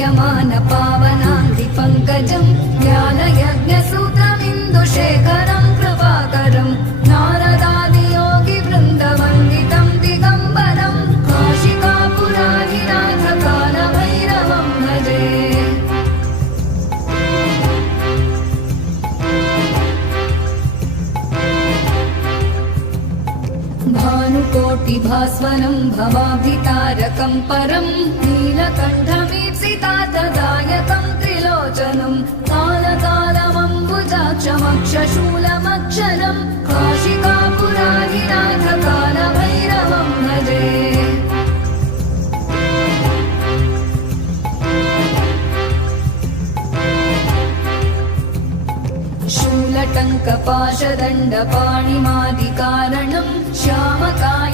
सेव्यमान पावनाङ्घ्रि पङ्कजं ज्ञानयज्ञसूत्रमिन्दुशेखरं कृपाकरं नारदादियोगिवृन्दवन्दितं दिगम्बरं काशिकापुराधिनाथ कालभैरवं भजे। भानुकोटिभास्वरं भवाभितारकं परं नीलकण्ठमीप्सितार्थदायकं त्रिलोचनं कालकालमम्बुजाक्षमक्षशूलमक्षरं काशिकापुराधिनाथ कालभैरवं भजे। शूलटङ्कपाशदण्डपाणिमादिकारणं श्यामकाय